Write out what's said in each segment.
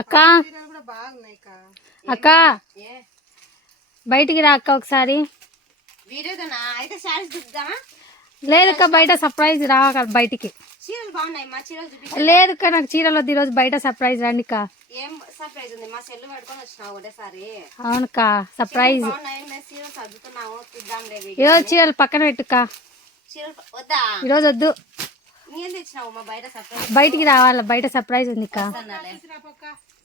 అక్క అక్క బయటికి రా అక్క ఒకసారి. లేదక్క బయట సర్ప్రైజ్ రా బయటికి. లేదక్క నాకు చీరలు వద్దు, ఈరోజు బయట సర్ప్రైజ్ రండి అక్క. అవునక్క సర్ప్రైజ్. ఈరోజు చీరలు పక్కన పెట్టుక్క, ఈరోజు వద్దు. బయటికి రావాల, బయట సర్ప్రైజ్ ఉంది అక్క.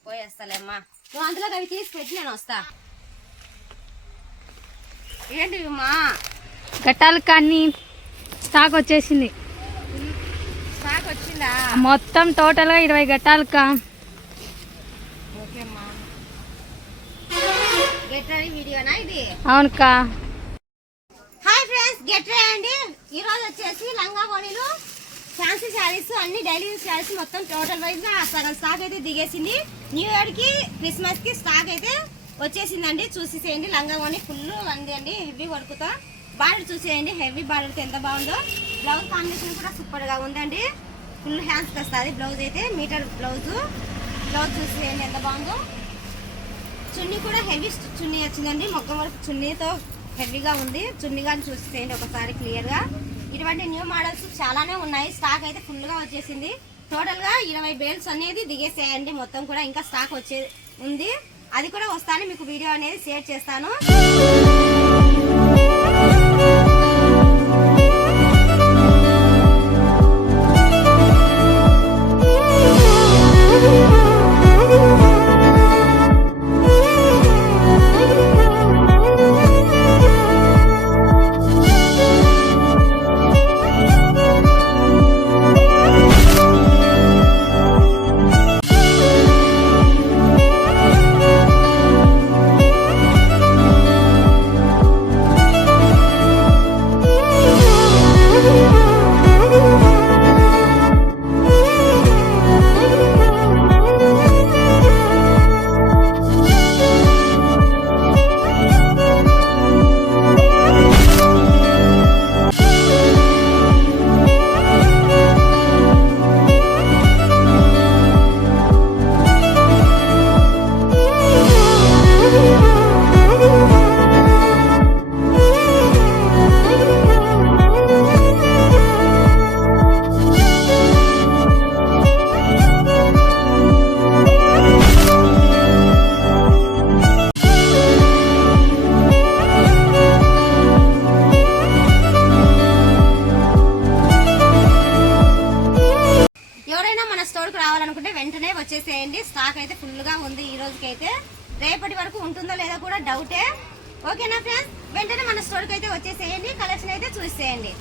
పోయేస్తాలేమ్మా, నువ్వు అందులో అవి తీసి పెట్టి నేను వస్తా. ఏంటివి మా గట్టాలు కానీ స్టాక్ వచ్చేసింది. స్టాక్ వచ్చిందా? మొత్తం టోటల్ గా 20 గట్టాలక్క. ఓకేమ్మా, గెట్ రెడీ వీడియోనా ఇది? అవునక్క. హాయ్ ఫ్రెండ్స్, గెట్ రెడీ అండి. ఈరోజు వచ్చేసి లంగా ఓణీలు, ఫ్యాన్సీ శారీస్, అన్ని డైలీ యూస్ శారీస్ మొత్తం టోటల్ వైజ్ గా సగం స్టాక్ అయితే దిగేసింది. న్యూ ఇయర్ కి క్రిస్మస్ కి స్టాక్ అయితే వచ్చేసిందండి. చూసేసేయండి. లంగా ఓణి ఫుల్ ఉంది అండి, హెవీ వర్క్తో. బార్డర్ చూసేయండి, హెవీ బార్డర్తో ఎంత బాగుందో. బ్లౌజ్ కాంబినేషన్ కూడా సూపర్ గా ఉందండి. ఫుల్ హ్యాండ్స్కి వస్తుంది బ్లౌజ్ అయితే, మీటర్ బ్లౌజ్. బ్లౌజ్ చూసేయండి ఎంత బాగుందో. చున్నీ కూడా హెవీ చున్నీ వచ్చిందండి, మొగ్గం వరకు చున్నీతో హెవీగా ఉంది. చున్నీ కానీ చూసేయండి ఒకసారి క్లియర్ గా. ఇటువంటి న్యూ మోడల్స్ చాలానే ఉన్నాయి. స్టాక్ అయితే ఫుల్ గా వచ్చేసింది. టోటల్ గా 20 బేల్స్ అనేది దిగేసేయండి మొత్తం కూడా. ఇంకా స్టాక్ వచ్చే ఉంది, అది కూడా వస్తాను, మీకు వీడియో అనేది షేర్ చేస్తాను. రావాలనుకుంటే వెంటనే వచ్చేసేయండి. స్టాక్ అయితే ఫుల్ గా ఉంది ఈ రోజుకైతే. రేపటి వరకు ఉంటుందో లేదో కూడా డౌటే. ఓకేనా ఫ్రెండ్స్, వెంటనే మన స్టోర్కి అయితే వచ్చేసేయండి, కలెక్షన్ అయితే చూసేయండి.